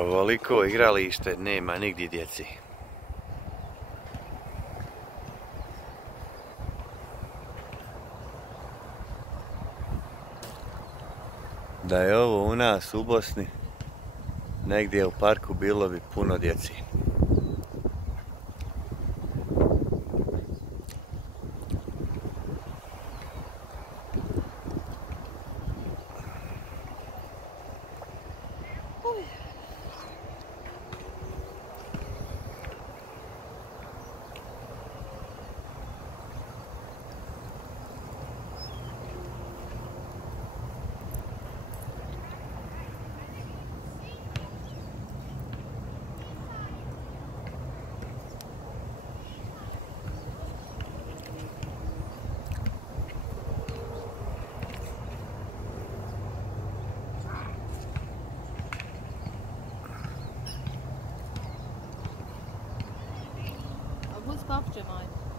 Ovoliko igralište nema nigdje djeci. Da je ovo u nas u Bosni, negdje u parku bilo bi puno djeci. What's Papa mind?